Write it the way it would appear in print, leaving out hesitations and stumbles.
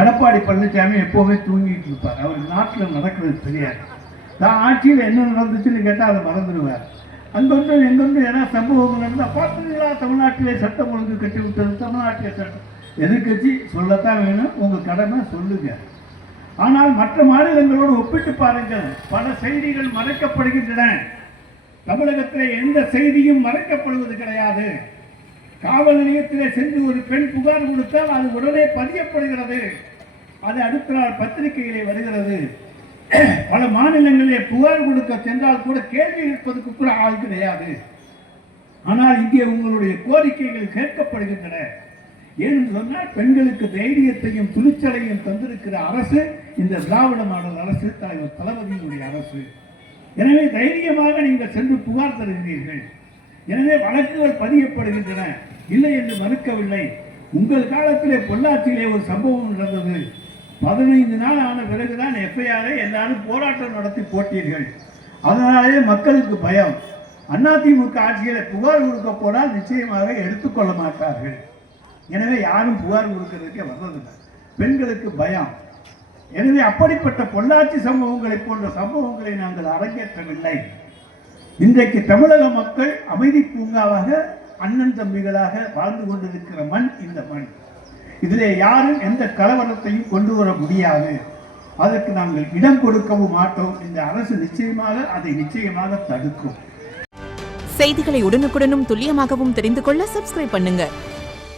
எடப்பாடி பழனிசாமி எப்போவுமே தூங்கிட்டு இருப்பார். அவர் நாட்டில் நடக்கிறது தெரியாது. தான் ஆட்சியில் என்ன நடந்துச்சுன்னு கேட்டால் அதை மறந்துடுவார். அங்கொன்றும் எங்கொன்றும் ஏன்னா சம்பவங்கள் நடந்தால் பார்த்தீங்களா, தமிழ்நாட்டிலே சட்டம் ஒழுங்கு கட்டி விட்டது, தமிழ்நாட்டிலே சட்டம் எதிர்க்கட்சி சொல்லத்தான் வேணும், உங்கள் கடமை சொல்லுங்க. ஆனால் மற்ற மாநிலங்களோடு ஒப்பிட்டு பாருங்கள், பல செய்திகள் மறைக்கப்படுகின்றன. தமிழகத்தில் எந்த செய்தியும் மறைக்கப்படுவது கிடையாது. காவல் நிலையத்திலே சென்று ஒரு பெண் புகார் கொடுத்தால் அது உடனே பதியப்படுகிறது, அது அடுத்த நாள் பத்திரிகையிலே வருகிறது. பல மாநிலங்களிலே புகார் கொடுக்க சென்றால் கூட கேள்வி கேட்பதற்கு கூட ஆள் கிடையாது. ஆனால் இங்கே உங்களுடைய கோரிக்கைகள் கேட்கப்படுகின்றன. ஏன்னு சொன்னால் பெண்களுக்கு தைரியத்தையும் துணிச்சலையும் தந்திருக்கிற அரசு இந்த திராவிட மாடல் அரசு, தலைவர் தளபதியினுடைய அரசு. எனவே தைரியமாக நீங்கள் சென்று புகார் தருகிறீர்கள். எனவே வழக்குகள் பதியப்படுகின்றன, இல்லை என்று மறுக்கவில்லை. உங்கள் காலத்திலே பொள்ளாச்சியிலே ஒரு சம்பவம் நடந்தது. 15 நாள் ஆன பிறகுதான் எஃப்ஐஆரை எல்லாரும் போராட்டம் நடத்தி போட்டீர்கள். அதனாலே மக்களுக்கு பயம். அதிமுக ஆட்சியில புகார் கொடுக்க போனால் நிச்சயமாக எடுத்துக்கொள்ள மாட்டார்கள். எனவே யாரும் புகார் கொடுக்கிறதுக்கே வர்றதில்லை. பெண்களுக்கு பயம். எனவே அப்படிப்பட்ட பொள்ளாச்சி சம்பவங்களை போன்ற சம்பவங்களை நாங்கள் அரங்கேற்றவில்லை. இன்றைக்கு தமிழக மக்கள் அமைதி பூங்காவாக அண்ணன் தம்பிகளாக வாழ்ந்து கொண்டிருக்கிற மண் இந்த மண். இதிலே யாரும் எந்த கலவரத்தையும் கொண்டு வர முடியாது. அதற்கு நாங்கள் இடம் கொடுக்கவும் மாட்டோம். இந்த அரசு நிச்சயமாக தடுக்கும். செய்திகளை உடனுக்குடனும் துல்லியமாகவும் தெரிந்து கொள்ள சப்ஸ்கிரைப் பண்ணுங்க.